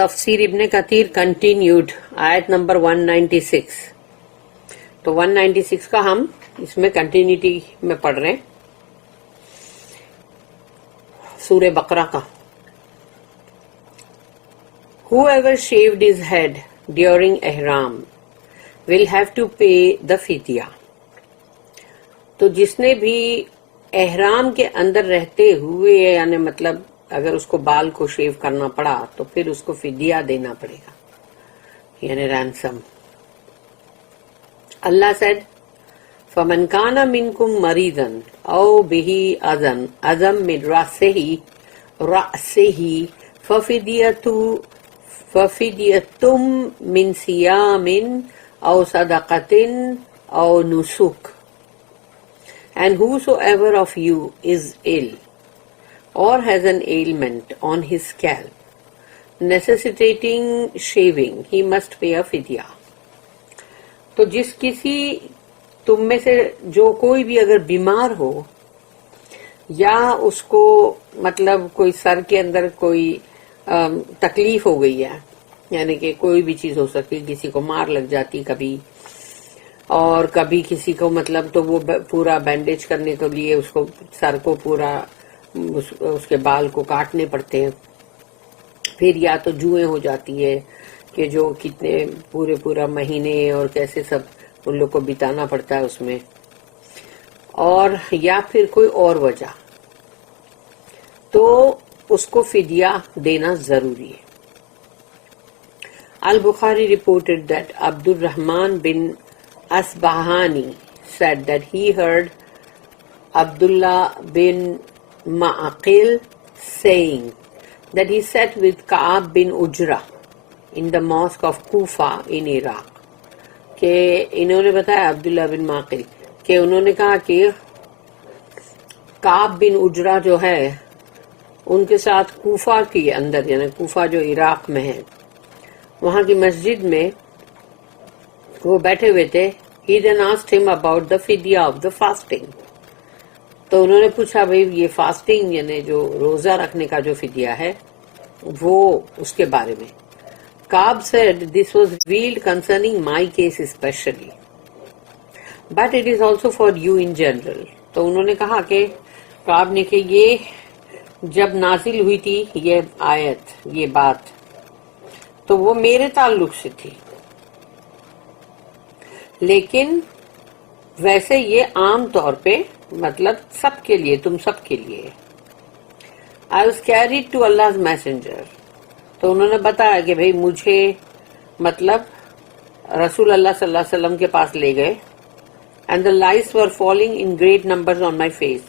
تفسیر ابن کثیر کنٹینیوڈ آیت نمبر 196. تو 196 کا ہم اس میں کنٹینیوٹی میں پڑھ رہے ہیں سورہ بقرہ کا. Whoever shaved his head during ihram will have to pay the fidya. تو جس نے بھی احرام کے اندر رہتے ہوئے یعنی مطلب اگر اس کو بال کو شیو کرنا پڑا تو پھر اس کو فدیہ دینا پڑے گا یعنی رینسم. اللہ said فَمَنْ كَانَ مِنْكُمْ مَرِيضًا أَوْ بِهِ أَذًى مِنْ رَأْسِهِ فَفِدْيَةٌ مِنْ صِيَامٍ أَوْ صَدَقَةٍ أَوْ نُسُكٍ. And whosoever of you is ill or has an ailment on his scalp, necessitating shaving, he must pay a fidya. تو جس کسی تم میں سے جو کوئی بھی اگر بیمار ہو یا اس کو مطلب کوئی سر کے اندر کوئی تکلیف ہو گئی ہے یعنی کہ کوئی بھی چیز ہو سکتی کسی کو مار لگ جاتی کبھی اور کبھی کسی کو مطلب تو وہ پورا بینڈیج کرنے کے لیے اس کو سر کو پورا اس کے بال کو کاٹنے پڑتے ہیں. پھر یا تو جوئیں ہو جاتی ہے کہ جو کتنے پورا مہینے اور کیسے سب ان لوگ کو بتانا پڑتا ہے اس میں اور یا پھر کوئی اور وجہ تو اس کو فدیہ دینا ضروری ہے. البخاری reported that Abdurrahman bin Asbahani said that he heard Abdullah bin Ma'aqil saying that he sat with Ka'ab bin Ujra in the mosque of Kufa in Iraq. کہ انہوں نے بتایا عبداللہ بن معقل کہ انہوں نے کہا کہ کعب بن اجرا جو ہے ان کے ساتھ کوفہ کے اندر یعنی کوفہ جو عراق میں ہے وہاں کی مسجد میں وہ بیٹھے ہوئے تھے. He then asked him about the fidya of the fasting. تو انہوں نے پوچھا بھئی یہ فاسٹنگ یعنی جو روزہ رکھنے کا جو فدیہ ہے وہ اس کے بارے میں. Ka'b said this was revealed concerning my case especially, but it is also for you in general. تو انہوں نے کہا کہ کعب نے کہ یہ جب نازل ہوئی تھی یہ آیت یہ بات تو وہ میرے تعلق سے تھی لیکن ویسے یہ عام طور پہ مطلب سب کے لیے تم سب کے لیے. I was carried to Allah's messenger. تو انہوں نے بتایا کہ بھئی مجھے مطلب رسول اللہ صلی اللہ علیہ وسلم کے پاس لے گئے. And the lice were falling in great numbers on my face.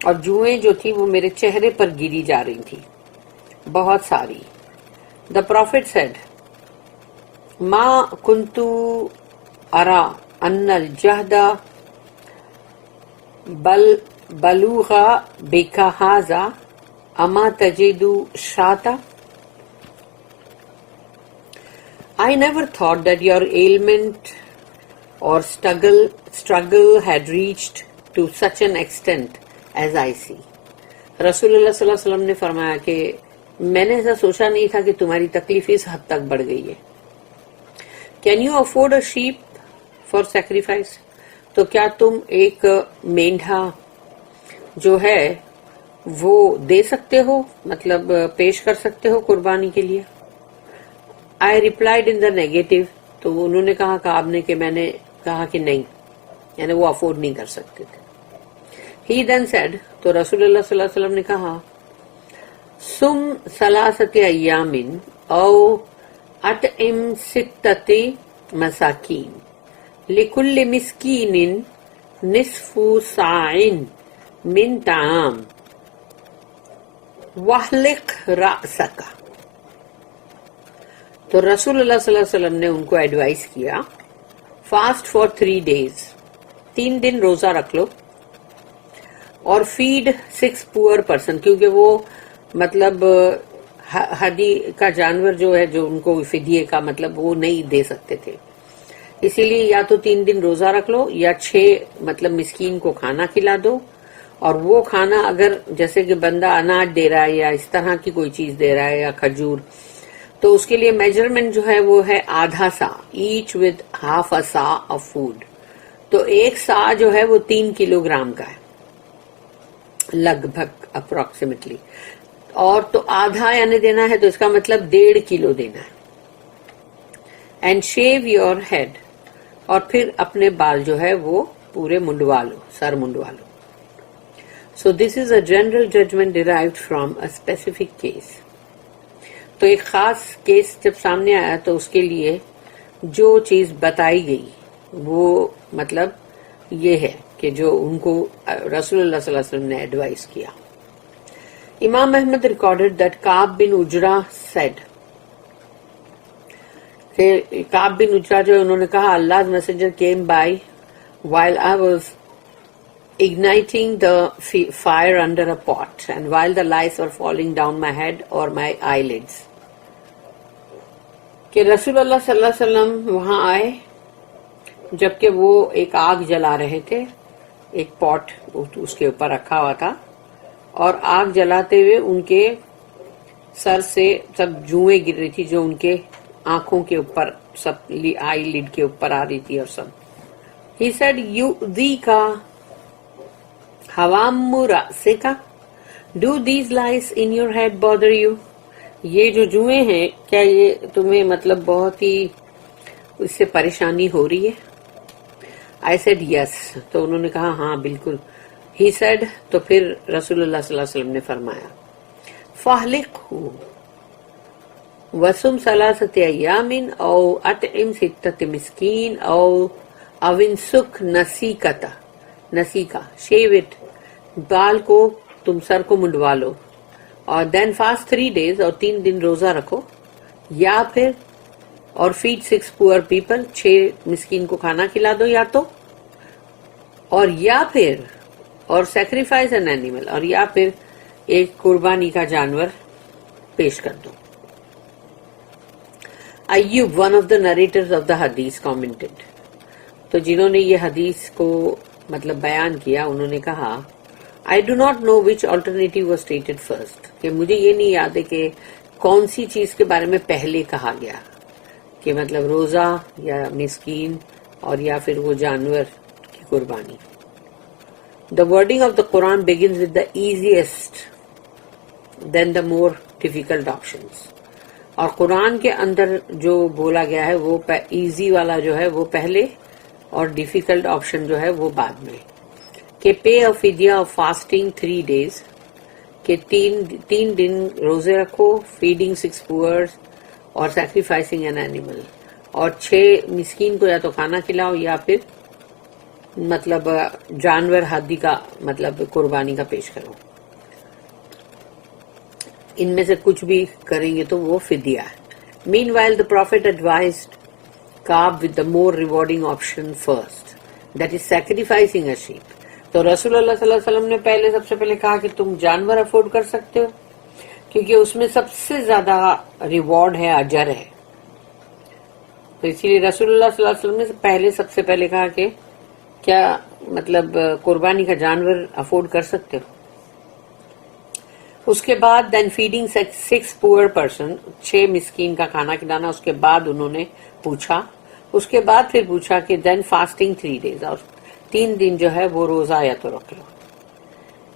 اور جوئیں جو تھی وہ میرے چہرے پر گری جا رہی تھی بہت ساری. The Prophet said, ما كنت أرى أن الجهد بلوغ بك هذا أما تجد شاة. I never thought that your ailment or struggle had reached to such an extent as I see. رسول اللہ صلی اللہ علیہ وسلم نے فرمایا کہ میں نے ایسا سوچا نہیں تھا کہ تمہاری تکلیف اس حد تک بڑھ گئی ہے. Can you afford a sheep for sacrifice? تو کیا تم ایک مینڈھا جو ہے وہ دے سکتے ہو مطلب پیش کر سکتے ہو قربانی کے لیے. I replied in the negative. تو انہوں نے کہا کعب نے کہ میں نے کہا کہ نہیں یعنی وہ افورڈ نہیں کر سکتے تھے. He then said تو رسول اللہ صلی اللہ علیہ وسلم نے کہا سم ثلاثت ایام او اطعم ستۃ مساکین لکل مسکین نصف صاع من طعام واحلق رأسک. تو رسول اللہ صلی اللہ علیہ وسلم نے ان کو ایڈوائز کیا فاسٹ فار 3 days 3 دن روزہ رکھ لو اور فیڈ 6 پور پرسن کیونکہ وہ مطلب ہدی کا جانور جو ہے جو ان کو فدیے کا مطلب وہ نہیں دے سکتے تھے اسی لیے یا تو 3 دن روزہ رکھ لو یا 6 مطلب مسکین کو کھانا کھلا دو اور وہ کھانا اگر جیسے کہ بندہ اناج دے رہا ہے یا اس طرح کی کوئی چیز دے رہا ہے یا کھجور تو اس کے لیے میجرمنٹ جو ہے وہ ہے آدھا سا، ایچ ود ہاف اے سا آف فوڈ. تو ایک سا جو ہے وہ 3 کلو گرام کا ہے لگ بھگ اپروکسیمیٹلی، اور تو آدھا یعنی دینا ہے تو اس کا مطلب 1.5 کلو دینا ہے. اینڈ شیو یور ہیڈ، اور پھر اپنے بال جو ہے وہ پورے منڈوا لو، سر منڈوا لو. So this is a general judgment derived from a specific case. تو ایک خاص کیس جب سامنے آیا تو اس کے لیے جو چیز بتائی گئی وہ مطلب یہ ہے کہ جو ان کو رسول اللہ صلی اللہ علیہ وسلم نے ایڈوائز کیا. امام احمد ریکارڈڈ دیٹ کعب بن اجرا said، کہ کعب بن اجرا جو انہوں نے کہا Allah's messenger came by while I was igniting the fire under a pot and while the lice were falling down my head or my eyelids. کہ رسول اللہ صلی اللہ علیہ وسلم وہاں آئے جبکہ وہ ایک آگ جلا رہے تھے، ایک پاٹ اس کے اوپر رکھا ہوا تھا، اور آگ جلاتے ہوئے ان کے سر سے سب جوئیں گر رہی تھی جو ان کے آنکھوں کے اوپر، سب آئی لڈ کے اوپر آ رہی تھی اور سب. He said یؤذیکا حوام رأسکا، do these lice in your head bother you؟ یہ جو جوئیں ہیں کیا یہ تمہیں مطلب بہت ہی اس سے پریشانی ہو رہی ہے؟ I said yes، تو انہوں نے کہا ہاں بالکل. He said، تو پھر رسول اللہ صلی اللہ علیہ وسلم نے فرمایا فَاحْلِقْهُ وَصُمْ 3 أيام أو أطعم 6 مسکین أو انسک نسیکا شیو اٹ، بال کو تم سر کو منڈوا لو، اور دین فاسٹ 3 days اور 3 دن روزہ رکھو، یا پھر اور فیڈ 6 پور پیپل، 6 مسکین کو کھانا کھلا دو، یا تو اور یا پھر اور سیکریفائز این اینیمل، اور یا پھر ایک قربانی کا جانور پیش کر دو. Ayub one of the narrators of the hadith commented, تو جنہوں نے یہ حدیث کو مطلب بیان کیا انہوں نے کہا I do not know which alternative was stated first، کہ مجھے یہ نہیں یاد ہے کہ کون سی چیز کے بارے میں پہلے کہا گیا، کہ مطلب روزہ یا مسکین اور یا پھر وہ جانور کی قربانی. The wording of the Quran begins with the easiest then the more difficult options، اور قرآن کے اندر جو بولا گیا ہے وہ ایزی والا جو ہے وہ پہلے اور ڈیفیکلٹ آپشن جو ہے وہ بعد میں، کہ پے اے فدیہ آف فاسٹنگ 3 days، کہ 3 دن روزے رکھو، فیڈنگ 6 poor اور سیکریفائسنگ این اینیمل، اور 6 مسکین کو یا تو کھانا کھلاؤ یا پھر مطلب جانور ہادی کا مطلب قربانی کا پیش کرو. ان میں سے کچھ بھی کریں گے تو وہ فدیہ ہے. Meanwhile the Prophet advised Ka'b with the more rewarding option first، that is sacrificing a sheep. تو رسول اللہ صلی اللہ علیہ وسلم نے سب سے پہلے کہا کہ تم جانور افورڈ کر سکتے ہو کیونکہ اس میں سب سے زیادہ ریوارڈ ہے، اجر ہے. تو اسی لیے رسول اللہ صلی اللہ علیہ وسلم نے سب سے پہلے کہا کہ کیا مطلب قربانی کا جانور افورڈ کر سکتے ہو. اس کے بعد دین فیڈنگ 6 poor person، 6 مسکین کا کھانا کھلانا. اس کے بعد انہوں نے پوچھا، اس کے بعد پھر پوچھا کہ دین فاسٹنگ 3 days، اور 3 دن جو ہے وہ روزہ یا تو رکھ لو.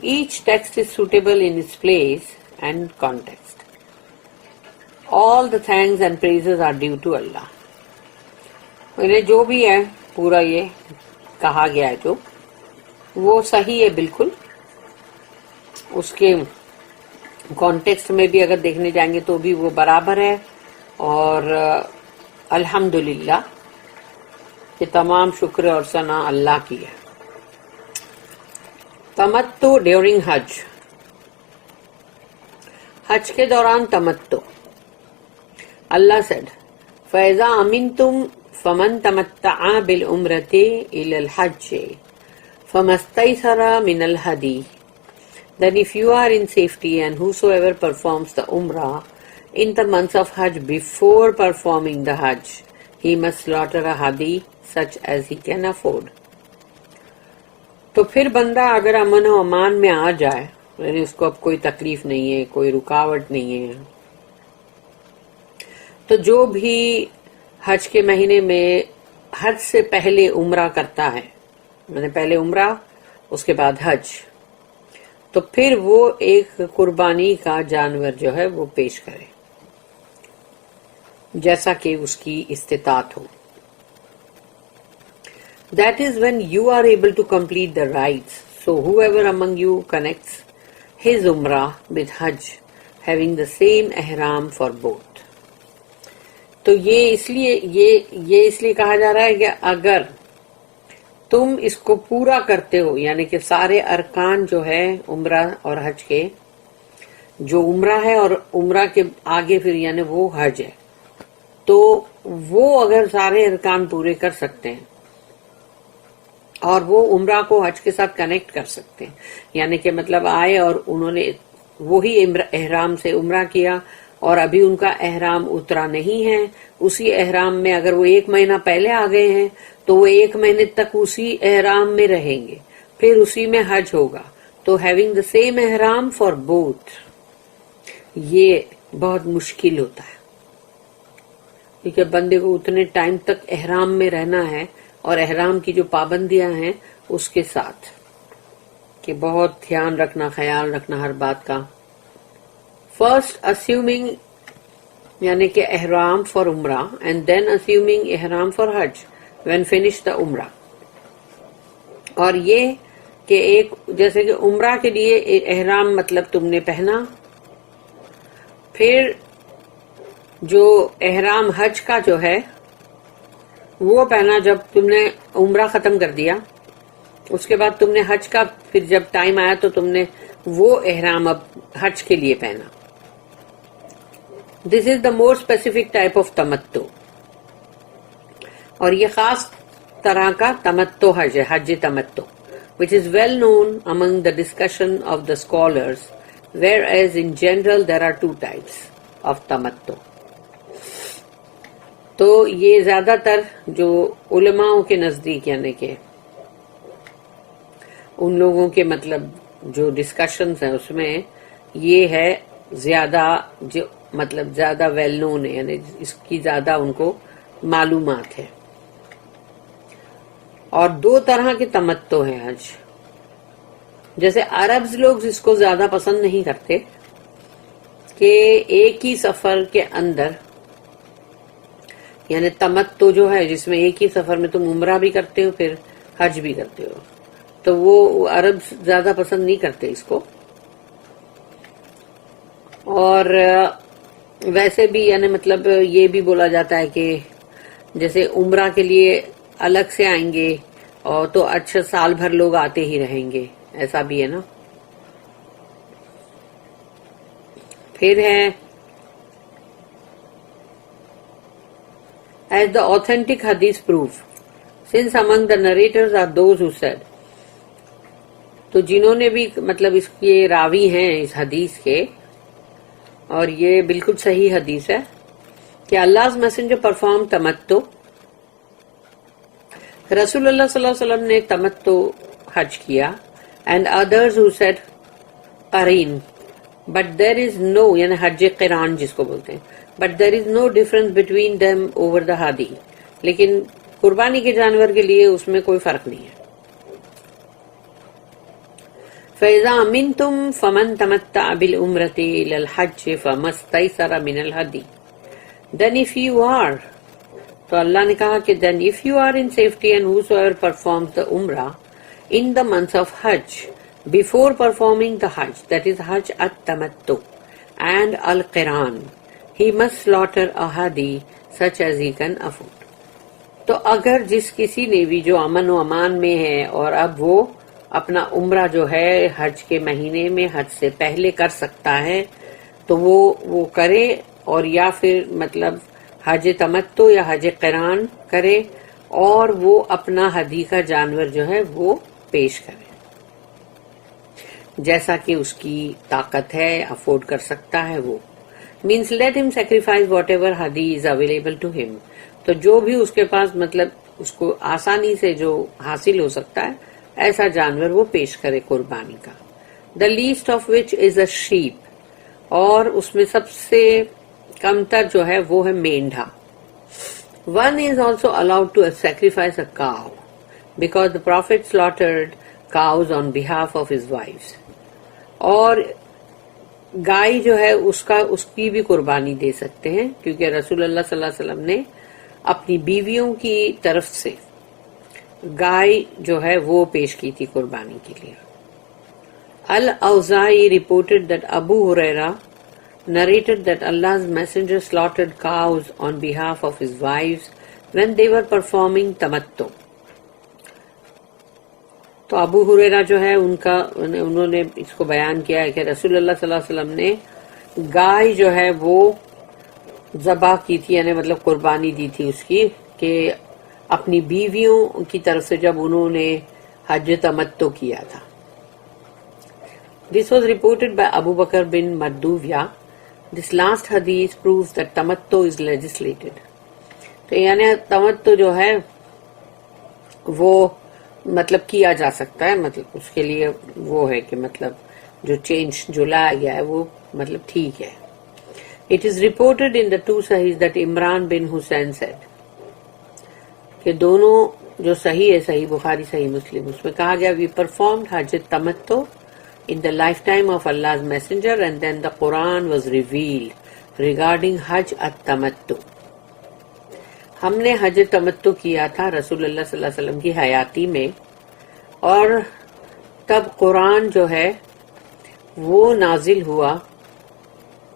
Each text is suitable in its place and context. All the thanks and praises are due to Allah. انہیں جو بھی ہے پورا یہ کہا گیا ہے جو وہ صحیح ہے بالکل. اس کے کانٹیکسٹ میں بھی اگر دیکھنے جائیں گے تو بھی وہ برابر ہے، اور الحمدللہ کہ تمام شکر اور ثنا اللہ کی ہے. تمتع ڈیورنگ حج کے دوران تمتع. اللہ said فَإِذَا أَمِنْتُمْ فَمَنْ تَمَتَّعَ بِالْعُمْرَةِ إِلَى الْحَجِّ فَمَا اسْتَيْسَرَ مِنَ الْهَدِيِّ. Then if you are in safety and whosoever performs the Umrah in the months of Hajj before performing the Hajj, he must slaughter a hadi such as he can afford. تو پھر بندہ اگر امن و امان میں آ جائے، یعنی اس کو اب کوئی تکلیف نہیں ہے، کوئی رکاوٹ نہیں ہے، تو جو بھی حج کے مہینے میں حج سے پہلے عمرہ کرتا ہے، یعنی پہلے عمرہ اس کے بعد حج، تو پھر وہ ایک قربانی کا جانور جو ہے وہ پیش کرے جیسا کہ اس کی استطاعت ہو. That is when you are able to complete the rites. So whoever among you connects his umrah with hajj, having the same ihram for both. تو یہ اس لیے کہا جا رہا ہے کہ اگر تم اس کو پورا کرتے ہو، یعنی کہ سارے ارکان جو ہے عمرہ اور حج کے، جو عمرہ ہے اور عمرہ کے آگے پھر یعنی وہ حج ہے، تو وہ اگر سارے ارکان پورے کر سکتے ہیں اور وہ عمرہ کو حج کے ساتھ کنیکٹ کر سکتے ہیں، یعنی کہ مطلب آئے اور انہوں نے وہی احرام سے عمرہ کیا اور ابھی ان کا احرام اترا نہیں ہے، اسی احرام میں اگر وہ 1 مہینہ پہلے آ گئے ہیں تو وہ 1 مہینے تک اسی احرام میں رہیں گے، پھر اسی میں حج ہوگا. تو ہیونگ دا سیم احرام فار بوتھ، یہ بہت مشکل ہوتا ہے کیونکہ بندے کو اتنے ٹائم تک احرام میں رہنا ہے اور احرام کی جو پابندیاں ہیں اس کے ساتھ، کہ بہت دھیان رکھنا، خیال رکھنا ہر بات کا. فرسٹ اسیومنگ یعنی کہ احرام فار عمرہ، اینڈ دین اسیومنگ احرام for Hajj when finish the عمرہ. اور یہ کہ ایک جیسے کہ عمرہ کے لیے احرام مطلب تم نے پہنا، پھر جو احرام حج کا جو ہے وہ پہنا جب تم نے عمرہ ختم کر دیا، اس کے بعد تم نے حج کا پھر جب ٹائم آیا تو تم نے وہ احرام اب حج کے لیے پہنا. دس از دا مور اسپیسیفک ٹائپ آف تمتو، اور یہ خاص طرح کا تمتو حج ہے، حج تمتو، which is well known among the discussion of the scholars, whereas in general there are 2 types of tamattu. تو یہ زیادہ تر جو علماء کے نزدیک یعنی کہ ان لوگوں کے مطلب جو ڈسکشنز ہیں اس میں یہ ہے زیادہ جو مطلب زیادہ ویل نون ہے، یعنی اس کی زیادہ ان کو معلومات ہے. اور 2 طرح کے تمتو ہیں حج. جیسے عربز لوگ اس کو زیادہ پسند نہیں کرتے کہ ایک ہی سفر کے اندر، یعنی تمتو جو ہے جس میں ایک ہی سفر میں تم عمرہ بھی کرتے ہو پھر حج بھی کرتے ہو، تو وہ عرب زیادہ پسند نہیں کرتے اس کو. اور ویسے بھی یعنی مطلب یہ بھی بولا جاتا ہے کہ جیسے عمرہ کے لیے الگ سے آئیں گے اور تو اچھا سال بھر لوگ آتے ہی رہیں گے، ایسا بھی ہے نا. پھر ہے as the authentic hadith proof, since among the narrators are those who said. تو جنہوں نے بھی مطلب اس کے راوی ہیں اس حدیث کے، اور یہ بالکل صحیح حدیث ہے کہ Allah's messenger performed tamattu. رسول اللہ صلی اللہ علیہ وسلم نے تمتو حج کیا، and others who said Qareen, but there is no یعنی حج قران جس کو بولتے ہیں، but there is no difference between them over the hadi. لیکن قربانی کے جانور کے لیے اس میں کوئی فرق نہیں ہے. فَإِذَا أَمِنْتُمْ فَمَنْ تَمَتَّعَ بِالْعُمْرَةِ إِلَى الْحَجِّ فَمَا اسْتَيْسَرَ مِنَ الْهَدِيِ. Then if you are، تو اللہ نے کہا کہ then if you are in safety and whosoever performs the umrah in the month of Hajj before performing the Hajj, that is Hajj at-Tamattu and al-Qiran, he must slaughter a hadi such as he can afford. تو اگر جس کسی نے بھی جو امن و امان میں ہے اور اب وہ اپنا عمرہ جو ہے حج کے مہینے میں حج سے پہلے کر سکتا ہے تو وہ کرے، اور یا پھر مطلب حج تمتو یا حج قران کرے اور وہ اپنا ہدی کا جانور جو ہے وہ پیش کرے جیسا کہ اس کی طاقت ہے، افورڈ کر سکتا ہے. وہ means let him sacrifice whatever hadi is available to him. تو جو بھی اس کے پاس مطلب اس کو آسانی سے جو حاصل ہو سکتا ہے ایسا جانور وہ پیش کرے قربانی کا. the least of which is a sheep، اور اس میں سب سے کمتر جو ہے وہ ہے مینڈھا. One is also allowed to sacrifice a cow because the Prophet slaughtered cows on behalf of his wives. اور گائے جو ہے اس کی بھی قربانی دے سکتے ہیں کیونکہ رسول اللہ صلی اللہ علیہ وسلم نے اپنی بیویوں کی طرف سے گائے جو ہے وہ پیش کی تھی قربانی کے لیے. Al-Awza'i reported that Abu Huraira narrated that Allah's messenger slaughtered cows on behalf of his wives when they were performing tamattu. تو ابو ہریرہ جو ہے انہوں نے اس کو بیان کیا ہے کہ رسول اللہ صلی اللہ علیہ وسلم نے گائے جو ہے وہ ذبح کی تھی، یعنی مطلب قربانی دی تھی اس کی، کہ اپنی بیویوں کی طرف سے جب انہوں نے حج تمتع کیا تھا. This was reported by Abu Bakr bin Marduvya. This last hadith proves that tamattu is legislated. تو یعنی تمتع جو ہے وہ مطلب کیا جا سکتا ہے، مطلب اس کے لیے وہ ہے کہ مطلب جو چینج جو لایا گیا ہے وہ مطلب ٹھیک ہے. It is reported in the two Sahihs that Imran bin Hussain said کہ دونوں جو صحیح ہے، صحیح بخاری صحیح مسلم، اس میں کہا گیا we performed Hajj tamattu in the lifetime of Allah's messenger and then the Quran was revealed regarding Hajj at-tamattu. ہم نے حج تمتع کیا تھا رسول اللہ صلی اللہ علیہ وسلم کی حیاتی میں، اور تب قرآن جو ہے وہ نازل ہوا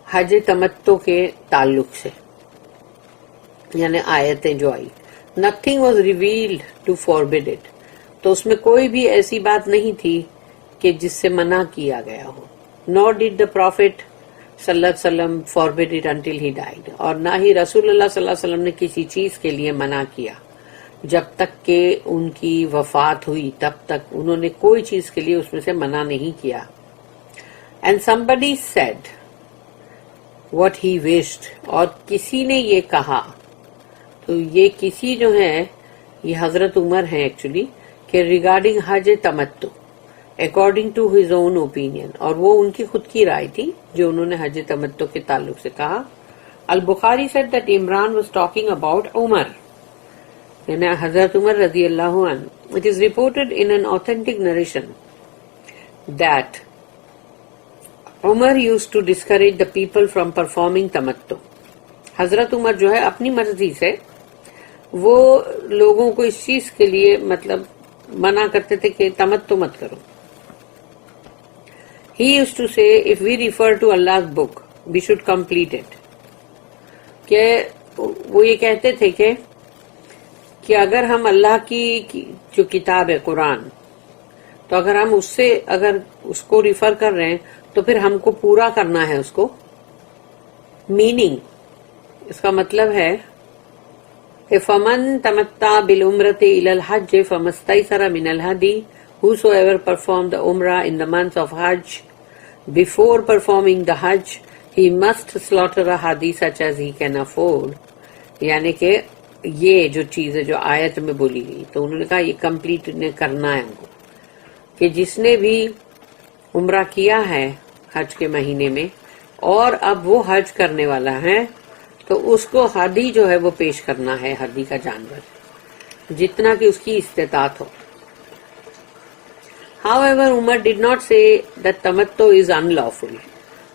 حج تمتع کے تعلق سے، یعنی آیتیں جو آئی. Nothing was revealed to forbid it. تو اس میں کوئی بھی ایسی بات نہیں تھی کہ جس سے منع کیا گیا ہو. Nor did the Prophet صلی اللہ علیہ وسلم forbid it until he died. اور نہ ہی رسول اللہ صلی اللہ علیہ وسلم نے کسی چیز کے لیے منع کیا جب تک کہ ان کی وفات ہوئی، تب تک انہوں نے کوئی چیز کے لیے اس میں سے منع نہیں کیا. And somebody said what he wished. اور کسی نے یہ کہا، تو یہ کسی جو ہے یہ حضرت عمر ہیں ایکچولی، کہ regarding Hajj Tamattu according to his own opinion, اور وہ ان کی خود کی رائے تھی جو انہوں نے حج تمتع کے تعلق سے کہا. البخاری said that Imran was talking about Umar، یعنی حضرت عمر رضی اللہ عنہ. It is reported in an authentic narration that Umar used to discourage the people from performing tamattu. حضرت عمر جو ہے اپنی مرضی سے وہ لوگوں کو اس چیز کے لیے مطلب منع کرتے تھے کہ تمتع مت کرو. He used to say if we refer to Allah's book we should complete it. کہ وہ یہ کہتے تھے کہ اگر ہم اللہ کی جو کتاب ہے قرآن، تو اگر ہم اس سے اگر اس کو ریفر کر رہے ہیں تو پھر ہم کو پورا کرنا ہے اس کو. میننگ اس کا مطلب ہے کہ فمن تمتع بالعمرۃ الی الحج فما استیسر من Alhuda. Whosoever performed the umrah in the month of Hajj, before performing the Hajj, he must slaughter a hadi such as he can afford. یعنی کہ یہ جو چیز ہے جو آیت میں بولی گئی، تو انہوں نے کہا یہ کمپلیٹ کرنا ہے ہم کو، کہ جس نے بھی عمرہ کیا ہے حج کے مہینے میں اور اب وہ حج کرنے والا ہے، تو اس کو ہدی جو ہے وہ پیش کرنا ہے، ہدی کا جانور جتنا کہ اس کی استطاعت ہو. However, Umar did not say that tamattu is unlawful.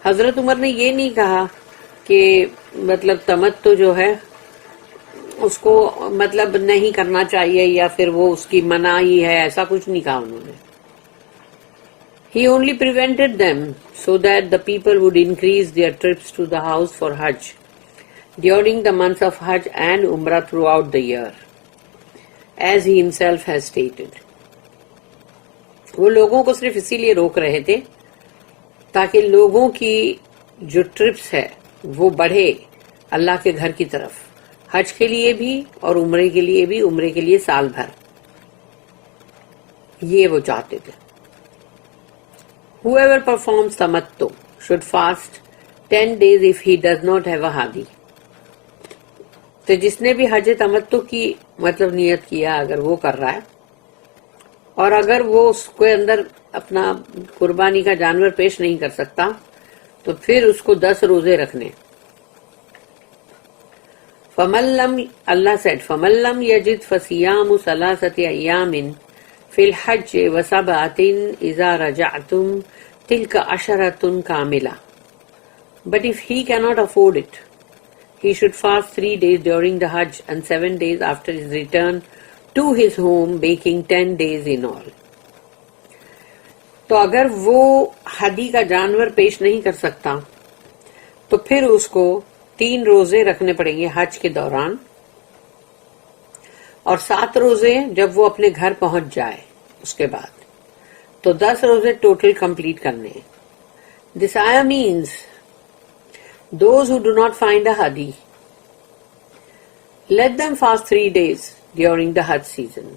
حضرت عمر نے یہ نہیں کہا کہ مطلب تمتع جو ہے اس کو مطلب نہیں کرنا چاہیے یا پھر وہ اس کی مناہی ہے، ایسا کچھ نہیں کہا انہوں نے. He only prevented them so that the people would increase their trips to the house for Hajj during the months of Hajj and Umrah throughout the year, as he himself has stated. وہ لوگوں کو صرف اسی لیے روک رہے تھے تاکہ لوگوں کی جو ٹرپس ہے وہ بڑھے اللہ کے گھر کی طرف، حج کے لیے بھی اور عمرے کے لیے بھی، عمرے کے لیے سال بھر، یہ وہ چاہتے تھے. Whoever performs tamattu should fast 10 days if he does not have a hadi. تو جس نے بھی حج تمتع کی مطلب نیت کیا، اگر وہ کر رہا ہے اور اگر وہ اس کے اندر اپنا قربانی کا جانور پیش نہیں کر سکتا، تو پھر اس کو 10 روزے رکھنے. Allah said, فَمَن لَّمْ يَجِدْ فَصِيَامُ ثَلَاثَةِ أَيَّامٍ فِي الْحَجِّ وَسَبْعَةٍ إِذَا رَجَعْتُمْ تِلْكَ عَشَرَةٌ كَامِلَةٌ. But if he cannot afford it, he should fast 3 days during the Hajj and 7 days after his return to his home, making 10 days in all. تو اگر وہ ہدی کا جانور پیش نہیں کر سکتا تو پھر اس کو 3 روزے رکھنے پڑیں گے حج کے دوران، اور 7 روزے جب وہ اپنے گھر پہنچ جائے اس کے بعد، تو 10 روزے ٹوٹل کمپلیٹ کرنے ہیں. This ayah means those who do not find a hadi, let them fast 3 days during the Hajj season.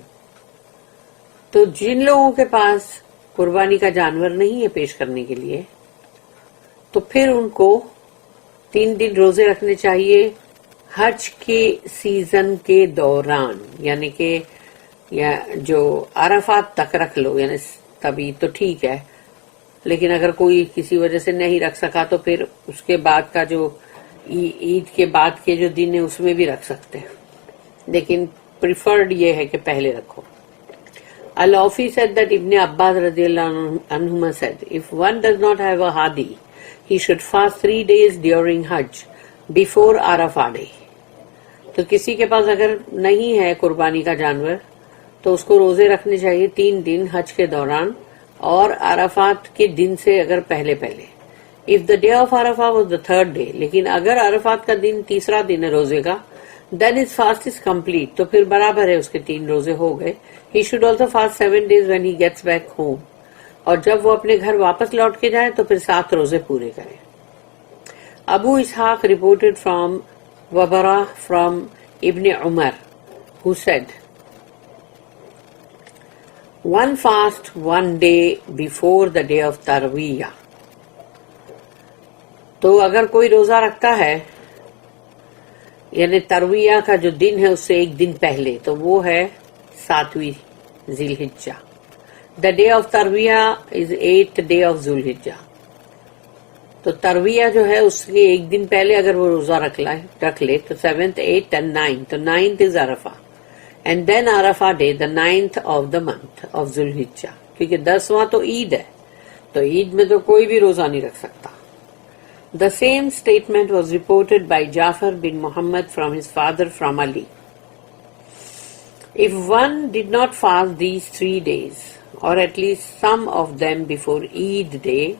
تو جن لوگوں کے پاس قربانی کا جانور نہیں ہے پیش کرنے کے لیے، تو پھر ان کو 3 دن روزے رکھنے چاہیے حج کے سیزن کے دوران، یعنی کہ جو عرفات تک رکھ لو، یعنی تبھی تو ٹھیک ہے، لیکن اگر کوئی کسی وجہ سے نہیں رکھ سکا تو پھر اس کے بعد کا جو عید کے بعد کے جو دن ہے اس میں بھی رکھ سکتے ہیں، لیکن پریفرڈ یہ ہے کہ پہلے رکھو. Al-Awfi said that Ibn Abbas radiallahu anhuma said, if one does not have a hadi, he should fast 3 days during Hajj before Arafah day. تو کسی کے پاس اگر نہیں ہے قربانی کا جانور تو اس کو روزے رکھنے چاہیے 3 دن حج کے دوران، اور عرفات کے دن سے اگر پہلے. If the day of Arafah was the 3rd day، لیکن اگر عرفات کا دن تیسرا دن ہے روزے کا، then his fast is complete، تو پھر برابر ہے اس کے 3 روزے ہو گئے. He should also fast 7 days when he gets back home، اور جب وہ اپنے گھر واپس لوٹ کے جائے تو پھر 7 روزے پورے کرے. Abu Ishaq reported from Wabara from Ibn Umar, who said, one fast 1 day before the day of Tarwiyah. تو اگر کوئی روزہ رکھتا ہے یعنی ترویہ کا جو دن ہے اس سے 1 دن پہلے، تو وہ ہے 7ویں ذی الحجہ. The day of ترویہ is 8th day of ذو الحجہ. تو ترویہ جو ہے اس کے 1 دن پہلے اگر وہ روزہ رکھ لے تو 7th, 8th and 9th. تو 9th is Arafah. And then Arafah day, the 9th of the month of ذو الحجہ. کیونکہ 10واں تو عید ہے، تو عید میں تو کوئی بھی روزہ نہیں رکھ سکتا. The same statement was reported by Jafar bin Muhammad from his father from Ali. If one did not fast these 3 days, or at least some of them before Eid day,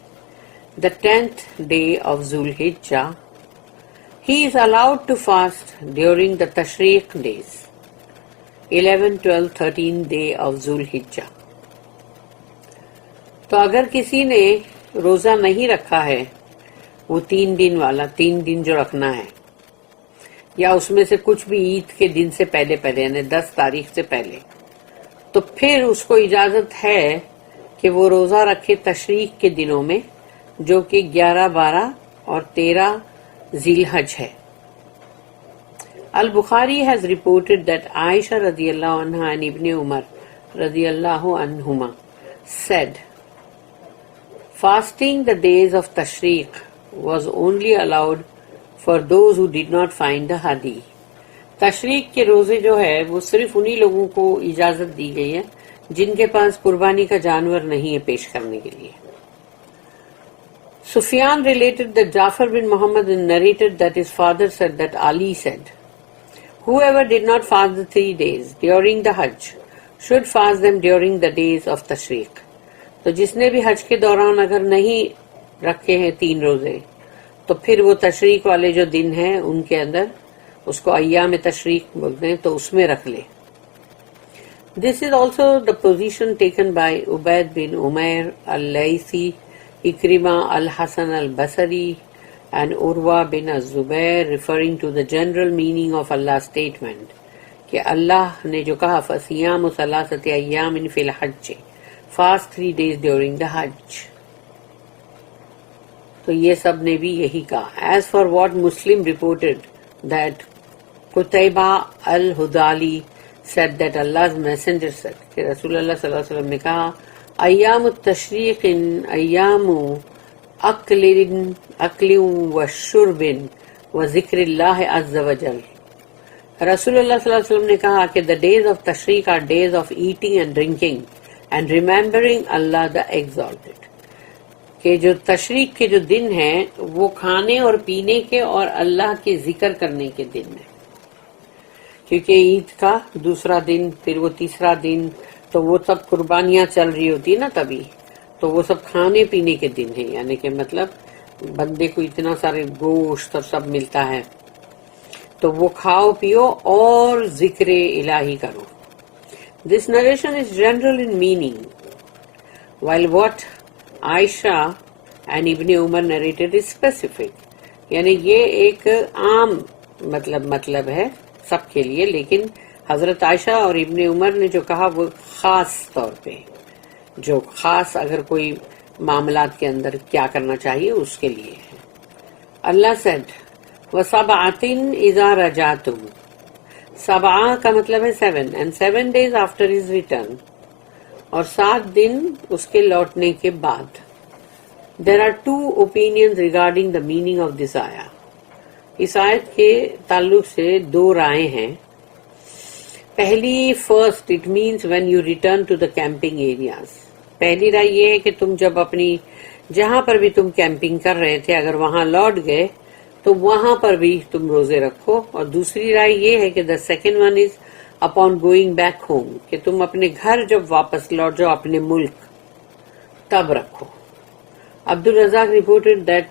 the 10th day of Zul Hijjah, he is allowed to fast during the Tashriq days, 11, 12, 13 day of Zul Hijjah. تو اگر کسی نے روزہ نہیں رکھا ہے وہ 3 دن والا، 3 دن جو رکھنا ہے، یا اس میں سے کچھ بھی عید کے دن سے پہلے یعنی 10 تاریخ سے پہلے، تو پھر اس کو اجازت ہے کہ وہ روزہ رکھے تشریق کے دنوں میں، جو کہ 11، 12 اور 13 ذی الحج ہے. Al-Bukhari has reported that Aisha radiallahu anha and Ibn Umar radiallahu anhuma said, fasting the days of Tashriq was only allowed for those who did not find the hadi. تشریق کے روزے جو ہے وہ صرف انہی لوگوں کو اجازت دی گئی ہے جن کے پاس قربانی کا جانور نہیں ہے پیش کرنے کے لیے. Sufyan related that Jafar bin Muhammad narrated that his father said that Ali said, whoever did not fast the 3 days during the Hajj should fast them during the days of Tashriq. تو جس نے بھی حج کے دوران اگر نہیں رکھے ہیں 3 روزے تو پھر وہ تشریق والے جو دن ہیں ان کے اندر، اس کو ایام تشریق بولتے ہیں، تو اس میں رکھ لے. This is also the position taken by Ubayd bin Umair al-Laythi, Ikrimah al-Hasan al-Basri and Urwa bin az-Zubair, referring to the general meaning of Allah's statement کہ اللہ نے جو کہا فَصِيَامُ ثَلَاثَةِ أَيَّامٍ فِي الْحَجِّ، fast 3 days during the Hajj. تو یہ سب نے بھی یہی کہا. As for what Muslim reported that Qutayba al-Hudali said that Allah's messenger said کہ رسول اللہ صلی اللہ علیہ وسلم نے کہا ایام التشریق ایام اکل و شرب و ذکر اللہ عز وجل رسول اللہ صلی اللہ علیہ وسلم نے کہا کہ the days of تشریق are days of eating and drinking and remembering Allah the exalted. کہ جو تشریق کے جو دن ہیں وہ کھانے اور پینے کے اور اللہ کے ذکر کرنے کے دن ہیں، کیونکہ عید کا دوسرا دن پھر وہ تیسرا دن تو وہ سب قربانیاں چل رہی ہوتی نا تبھی، تو وہ سب کھانے پینے کے دن ہیں، یعنی کہ مطلب بندے کو اتنا سارے گوشت اور سب ملتا ہے تو وہ کھاؤ پیو اور ذکر الہی کرو. This narration is general in meaning, while what Aisha and Ibn Umar narrated is specific. یعنی یہ ایک عام مطلب ہے سب کے لیے، لیکن حضرت عائشہ اور ابن عمر نے جو کہا وہ خاص طور پہ، جو خاص اگر کوئی معاملات کے اندر کیا کرنا چاہیے اس کے لیے ہے. اللہ said وَسَبْعَةٍ إِذَا رَجَعْتُمْ. سبعہ کا مطلب ہے 7 and 7 days after his return، اور 7 دن اس کے لوٹنے کے بعد. There are two opinions regarding the meaning of this ayah. اس آیت کے تعلق سے 2 رائے ہیں. پہلی first it means when you return to the camping areas. پہلی رائے یہ ہے کہ تم جب اپنی جہاں پر بھی تم کیمپنگ کر رہے تھے اگر وہاں لوٹ گئے تو وہاں پر بھی تم روزے رکھو. اور دوسری رائے یہ ہے کہ the second one is upon going back home، کہ تم اپنے گھر جب واپس لوٹ جاؤ اپنے ملک تب رکھو. عبد الرزاق reported that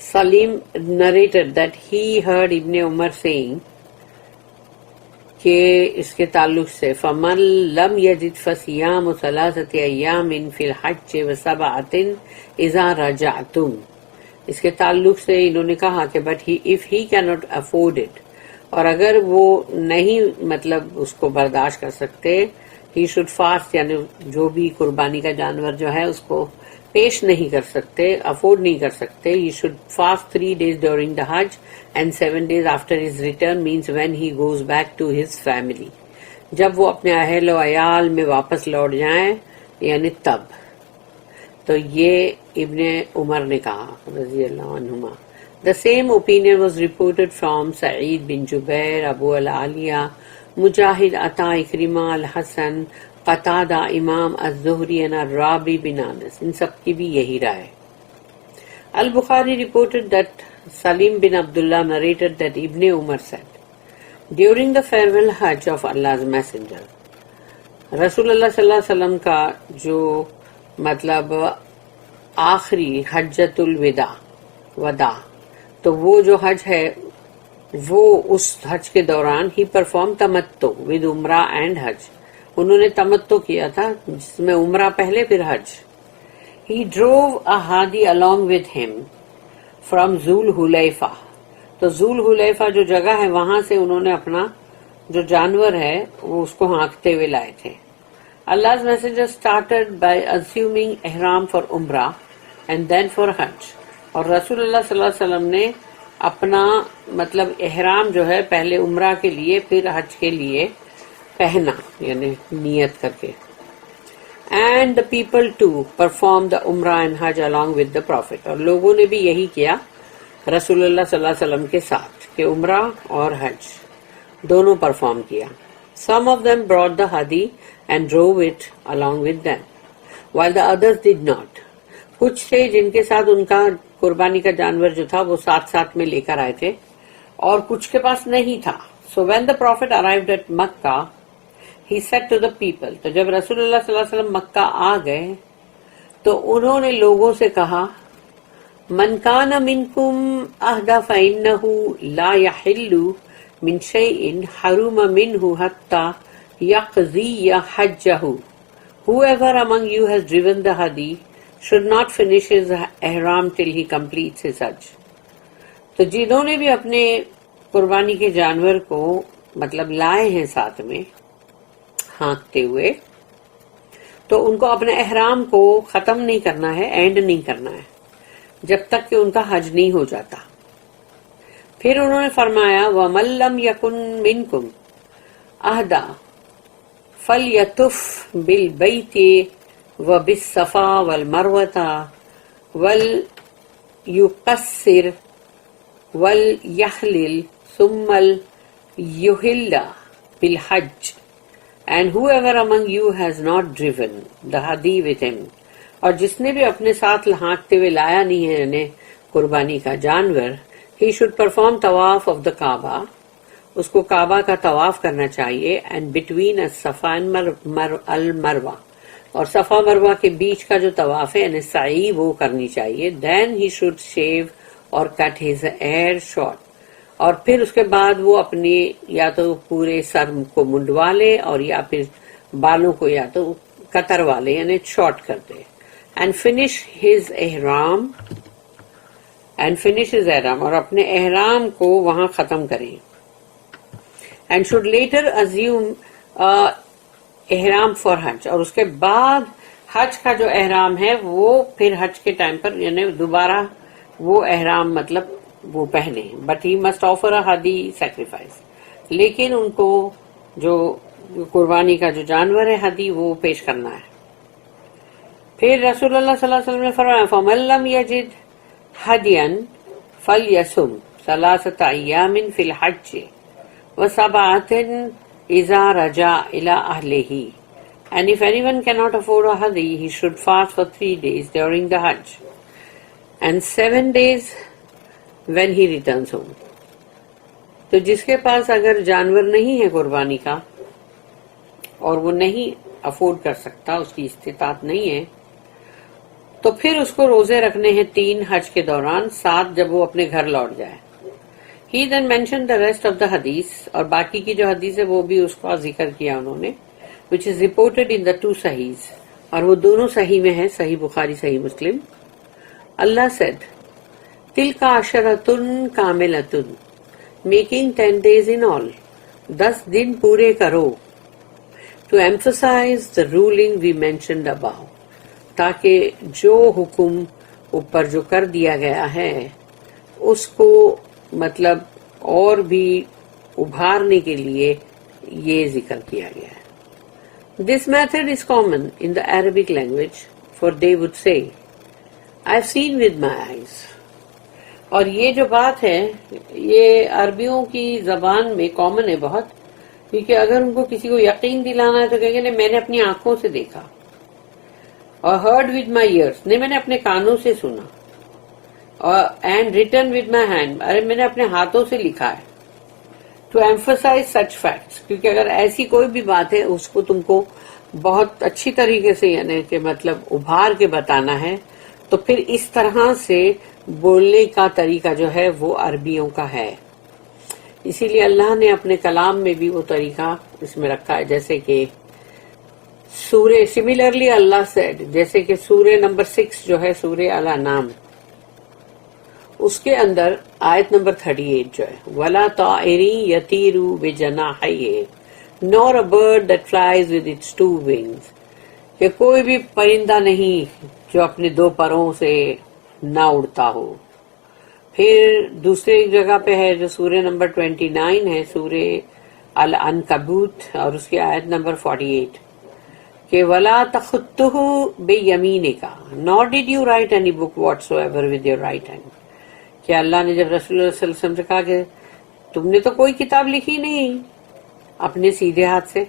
Salim narrated that he heard Ibn Umar saying کہ اس کے تعلق سے فَمَنْ لَمْ يَجِدْ فَصِيَامُ ثَلَاثَةِ أَيَّامٍ فِي الْحَجِّ وَسَبْعَةٍ إِذَا رَجَعْتُمْ. اس کے تعلق سے انہوں نے کہا کہ but if he cannot afford it، اور اگر وہ نہیں مطلب اس کو برداشت کر سکتے، he should fast، یعنی جو بھی قربانی کا جانور جو ہے اس کو پیش نہیں کر سکتے، افورڈ نہیں کر سکتے، he should fast 3 days during the Hajj and 7 days after his return means when he goes back to his family. جب وہ اپنے اہل و عیال میں واپس لوٹ جائیں یعنی تب. تو یہ ابن عمر نے کہا رضی اللہ عنہما. The same opinion was reported from Sa'id bin Jubair, Abu al-Aliya, Mujahid, Ata, Ikrimah, Al-Hasan, قطادہ، امام الزہری and الرابی بن انس، ان سب کی بھی یہی رائے. البخاری reported that Salim bin Abdullah narrated that Ibn Umar said, during the farewell Hajj of Allah's Messenger، رسول اللہ صلی اللہ علیہ وسلم کا جو مطلب آخری حجۃ الوداع تو وہ جو حج ہے وہ اس حج کے دوران ہی پرفارم تمتع ود عمرہ اینڈ حج، انہوں نے تمتع کیا تھا جس میں عمرہ پہلے پھر حج. He drove a hadi along with him from ذوال حلیفہ. تو ذوال حلیفہ جو جگہ ہے وہاں سے انہوں نے اپنا جو جانور ہے وہ اس کو ہانکتے ہوئے لائے تھے. Allah's messenger started by assuming ihram for umrah and then for hajj. اور رسول اللہ صلی اللہ علیہ وسلم نے اپنا مطلب احرام جو ہے پہلے عمرہ کے لیے پھر حج کے لیے پہنا، یعنی نیت کر کے. And the people to perform the Umrah and Hajj along with the prophet، اور لوگوں نے بھی یہی کیا رسول اللہ صلی اللہ علیہ وسلم کے ساتھ کہ عمرہ اور حج دونوں پرفارم کیا. Some of them brought the hadi and drove it along with them while the others did not. کچھ تھے جن کے ساتھ ان کا قربانی کا جانور جو تھا وہ ساتھ ساتھ میں لے کر آئے تھے اور کچھ کے پاس نہیں تھا. So when the prophet arrived at Makkah, he said to the people، تو جب رسول اللہ صلی اللہ علیہ وسلم مکہ آ گئے تو انہوں نے لوگوں سے کہا من کان منکم اہدی فإنہ لا یحل من شیء حرم منہ حتی یقضی حجہ. Whoever among you has driven the hadi should not finish his ihram till he completes his hajj. تو جنہوں نے بھی اپنے قربانی کے جانور کو مطلب لائے ہیں ساتھ میں ہانکتے ہوئے تو ان کو اپنے احرام کو ختم نہیں کرنا ہے، اینڈ نہیں کرنا ہے جب تک کہ ان کا حج نہیں ہو جاتا. پھر انہوں نے فرمایا وَمَن لَّمْ يَكُن مِّنكُمْ أَهْدَىٰ فَلْيَطُفْ بِالْبَيْتِ وَبِالصَّفَا وَالْمَرْوَةَ وَلْيُقَصِّرْ وَلْيَحْلِلْ ثُمَّ yuhilla bil hajj, and whoever among you has not driven the hadi with him, اور جس نے بھی اپنے ساتھ لہانکتے ہوئے لایا نہیں ہے یعنی قربانی کا جانور, he should perform طواف of the Kaaba, اس کو کعبہ کا طواف کرنا چاہیے, and between الصفا and المروہ, اور صفا مروہ کے بیچ کا جو طواف ہے یعنی سعی وہ کرنی چاہیے. Then he should shave اور cut his hair short, اور پھر اس کے بعد وہ اپنی یا تو پورے سر کو منڈوا لے اور یا پھر بالوں کو یا تو کتروا لے یعنی شارٹ کر دے. And finish his ihram, اور اپنے احرام کو وہاں ختم کریں. And should later assume احرام for حج, اور اس کے بعد حج کا جو احرام ہے وہ پھر حج کے ٹائم پر یعنی دوبارہ وہ احرام مطلب وہ پہنے. But he must offer a hadi sacrifice, لیکن ان کو جو قربانی کا جو جانور ہے ہدی وہ پیش کرنا ہے. پھر رسول اللہ صلی اللہ علیہ وسلم نے فرمایا فَمَن لَّمْ يَجِدْ هَدْيًا فَلْيَصُمْ ثَلَاثَةَ أَيَّامٍ فِي الْحَجِّ وَسَبْعَةٍ إِذَا رَجَعَ إِلَىٰ أَهْلِهِ. And if anyone cannot afford a hadi, he should fast for 3 days during the Hajj and 7 days when he returns home. تو جس کے پاس اگر جانور نہیں ہے قربانی کا اور وہ نہیں افورڈ کر سکتا, اس کی استطاعت نہیں ہے, تو پھر اس کو روزے رکھنے ہیں 3 حج کے دوران, 7 جب وہ اپنے گھر لوٹ جائے. He then mentioned the rest of the hadith, اور باقی کی جو حدیث ہے وہ بھی اس کا ذکر کیا انہوں نے, which is reported in the 2 Sahihs, اور وہ دونوں صحیح میں ہیں, صحیح بخاری صحیح مسلم. Allah said, تِلْكَ عَشَرَةٌ كَامِلَةٌ, making 10 days in all, 10 دن پورے کرو. To emphasize the ruling we mentioned above, تاکہ جو حکم اوپر جو کر دیا گیا ہے اس کو مطلب اور بھی ابھارنے کے لیے یہ ذکر کیا گیا ہے. This method is common in the Arabic language, for they would say, I've seen with my eyes. اور یہ جو بات ہے یہ عربیوں کی زبان میں کامن ہے بہت, کیونکہ اگر ان کو کسی کو یقین دلانا ہے تو کہیں گے نہیں میں نے اپنی آنکھوں سے دیکھا, اور heard with my ears, نہیں میں نے اپنے کانوں سے سنا, اور and written with my hand, ارے میں نے اپنے ہاتھوں سے لکھا ہے. To emphasize such facts, کیونکہ اگر ایسی کوئی بھی بات ہے اس کو تم کو بہت اچھی طریقے سے یعنی کہ مطلب ابھار کے بتانا ہے, تو پھر اس طرح سے بولنے کا طریقہ جو ہے وہ عربیوں کا ہے. اسی لیے اللہ نے اپنے کلام میں بھی وہ طریقہ اس میں رکھا ہے, جیسے کہ سورہ سملرلی اللہ سیڈ, جیسے کہ سورہ نمبر 6 جو ہے سورہ الانعام, اس کے اندر آیت نمبر 38 جو ہے وَلَا طَائِرٍ يَطِيرُ بِجَنَاحَيْهِ nor a bird that flies with its 2 wings, کہ کوئی بھی پرندہ نہیں جو اپنے 2 پروں سے نہ اڑتا ہو. پھر دوسری جگہ پہ ہے جو سورہ نمبر 29 ہے سورہ العنکبوت, اور اس کی آیت نمبر 48 کہ وَلَا تَخُطُّهُ بِيَمِينِكَ nor did you write any book whatsoever with your right hand. کہ اللہ نے جب رسول اللہ صلی اللہ علیہ وسلم سے کہا کہ تم نے تو کوئی کتاب لکھی نہیں اپنے سیدھے ہاتھ سے,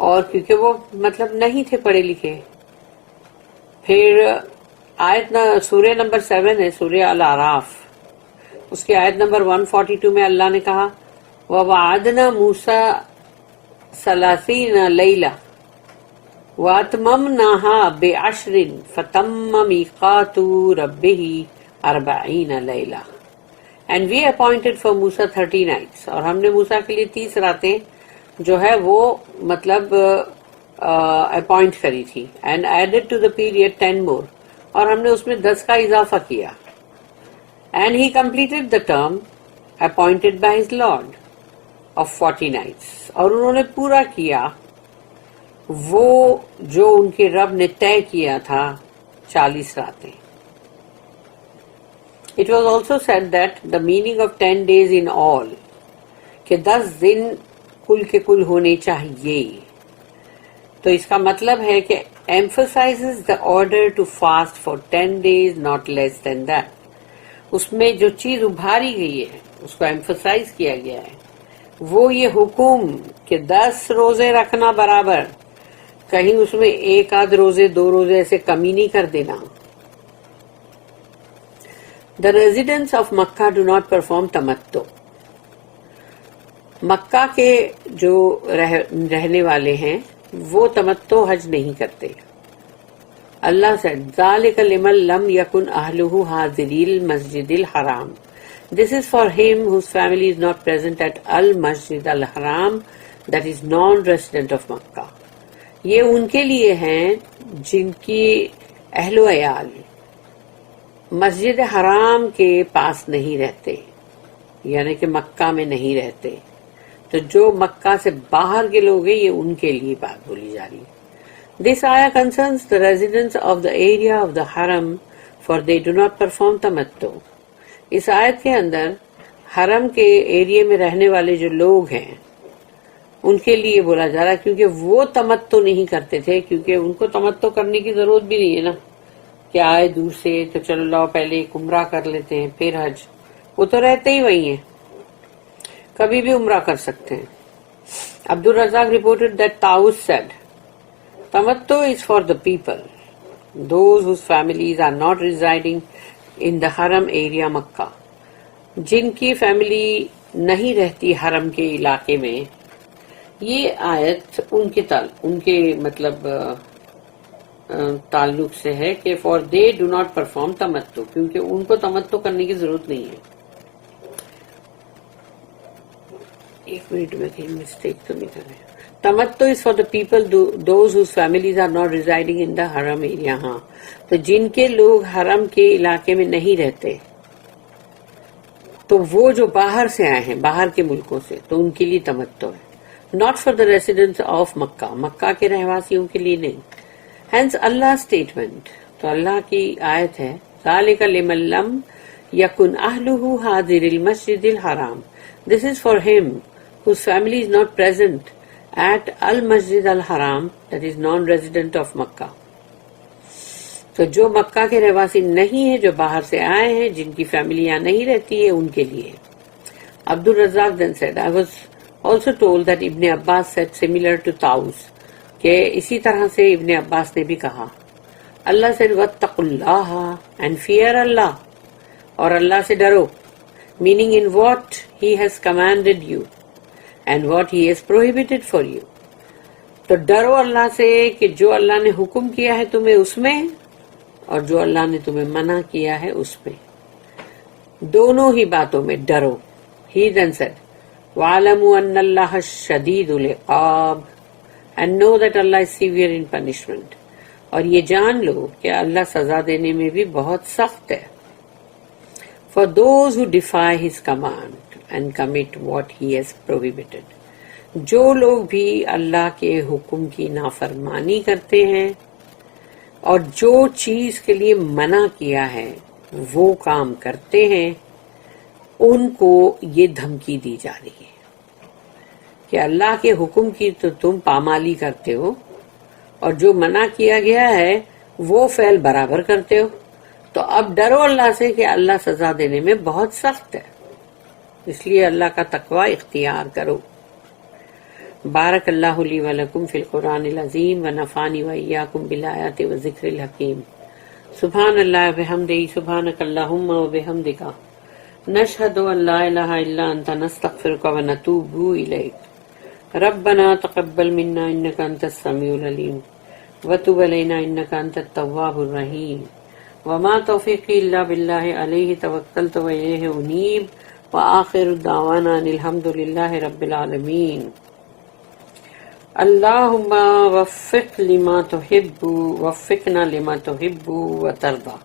اور کیونکہ وہ مطلب نہیں تھے پڑھے لکھے. پھر آیت سورہ نمبر 7 ہے سورہ الاعراف, اس کی آیت نمبر 142 میں اللہ نے کہا وَوَعَدْنَا مُوسَىٰ 30 لَيْلَةً وَأَتْمَمْنَاهَا بِعَشْرٍ فَتَمَّ مِيقَاتُ رَبِّهِ 40 لَيْلَةً. And we appointed for Musa 30 nights, اور ہم نے موسیٰ کے لیے 30 راتیں جو ہے وہ مطلب اپوائنٹ کری تھی. And added to the period 10 more, اور ہم نے اس میں 10 کا اضافہ کیا. And he completed the term appointed by his Lord of 40 nights, اور انہوں نے پورا کیا وہ جو ان کے رب نے طے کیا تھا 40 راتیں. It was also said that the meaning of 10 days in all, کہ 10 دن کل کے کل ہونے چاہیے, تو اس کا مطلب ہے کہ emphasizes the order to fast for 10 days not less than that. اس میں جو چیز ابھاری گئی ہے اس کو ایمفسائز کیا گیا ہے، وہ یہ حکم کہ 10 روزے رکھنا برابر، کہیں اس میں 1 آدھ روزے 2 روزے ایسے کمی نہیں کر دینا. The residents of Makkah do not perform tamattu. مکہ کے جو رہنے والے ہیں وہ تمتع حج نہیں کرتے. اللہ سے ذَلِكَ لِمَن لَمْ يَكُنْ أَهْلُهُ حَاضِرِي الْمَسْجِدِ الْحَرَامِ. This is for him whose family is not present at al-Masjid al-Haram, that is non-resident of Makkah. یہ ان کے لیے ہیں جن کی اہل و عیال مسجد حرام کے پاس نہیں رہتے، یعنی کہ مکہ میں نہیں رہتے. تو جو مکہ سے باہر کے لوگ ہیں یہ ان کے لیے بات بولی جا رہی ہے. This ayah concerns the residents of the area of the haram, for they do not perform tamattu. اس آیت کے اندر حرم کے ایریے میں رہنے والے جو لوگ ہیں ان کے لیے بولا جا رہا ہے، کیونکہ وہ تمتع نہیں کرتے تھے، کیونکہ ان کو تمتع کرنے کی ضرورت بھی نہیں ہے نا کہ آئے دور سے تو چلو لاؤ پہلے ایک عمرہ کر لیتے ہیں پھر حج. وہ تو رہتے ہی وہی ہیں، کبھی بھی عمرہ کر سکتے ہیں. عبد الرزاق reported that Taus said, Tamattu is for the people, those whose families are not residing in the haram area Makkah. جن کی فیملی نہیں رہتی حرم کے علاقے میں. یہ آیت ان کے مطلب تعلق سے ہے کہ for they do not perform Tamattu, کیونکہ ان کو تمتع کرنے کی ضرورت نہیں ہے. ایک منٹ میں کہیں مسٹیک تو نہیں کر رہے. Tamattu is for the people those whose families are not residing in the Haram area. ہاں، تو جن کے لوگ حرم کے علاقے میں نہیں رہتے تو وہ جو باہر سے آئے ہیں باہر کے ملکوں سے تو ان کے لیے تمتع ہے. Not for the residents of Makkah, Makkah کے رہواسیوں کے لیے نہیں. ہینس اللہ اسٹیٹمنٹ، تو اللہ کی آیت ہے ذالک لمن لم یکن اہلہ حاضر المسجد الحرام. This is for him whose family is not present at al-Masjid al-Haram, that is non-resident of Makkah. تو جو مکہ کے رہواسی نہیں ہیں، جو باہر سے آئے ہیں، جن کی فیملی یہاں نہیں رہتی ہے، ان کے لیے. عبد الرزاق then said, I was also told that Ibn Abbas said similar to Taus, کہ اسی طرح سے ابن عباس نے بھی کہا. اللہ said وَاتَّقُوا اللَّهَ and fear Allah، اور اللہ سے ڈرو، meaning in what He has commanded you and what He has prohibited for you. تو ڈرو اللہ سے کہ جو اللہ نے حکم کیا ہے تمہیں اس میں اور جو اللہ نے تمہیں منع کیا ہے اس میں، دونوں ہی باتوں میں ڈرو. He then said, وَعَلَمُوا أَنَّ اللَّهَ الشَّدِيدُ الْعِقَابِ and know that Allah is severe in punishment. اور یہ جان لو کہ اللہ سزا دینے میں بھی بہت سخت ہے. For those who defy His command and commit what He has prohibited. جو لوگ بھی اللہ کے حکم کی نافرمانی کرتے ہیں اور جو چیز کے لیے منع کیا ہے وہ کام کرتے ہیں، ان کو یہ دھمکی دی جا رہی ہے کہ اللہ کے حکم کی تو تم پامالی کرتے ہو اور جو منع کیا گیا ہے وہ فعل برابر کرتے ہو. تو اب ڈرو اللہ سے کہ اللہ سزا دینے میں بہت سخت ہے، اس لیے اللہ کا تقوی اختیار کرو. بارک اللہ لی ولکم فی القرآن العظیم ونفعنی وإیاکم بالآیات والذکر الحکیم. سبحان اللہ وبحمدہ، سبحانک اللہم وبحمدک، نشہد ان لا الہ الا انت، نستغفرک ونتوب الیک. ربنا تقبل منا انک انت السمیع العلیم وتب علینا انک انت التواب الرحیم. وما توفیقی الا باللہ علیہ توکلت والیہ انیب. وآخر دعوانا ان الحمد للہ رب العالمین. اللہم وفق لما تحب، وفقنا لما تحب وترضى.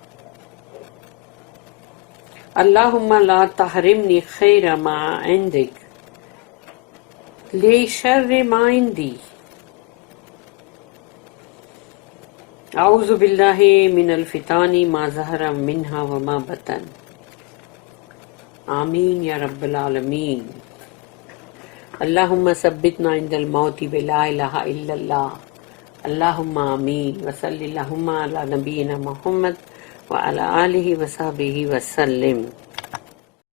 اللہم لا تحرمنی خیر ما عندک لشر ما عندی. اعوذ باللہ من الفتان ما ظہر منہا وما بطن. آمین یا رب العالمین. اللہم ثبتنا عند الموت بلا الہ الا اللہ. اللہم آمین. وصلی اللہم علی نبینا محمد وعلی آلہ وصحبہ وسلم.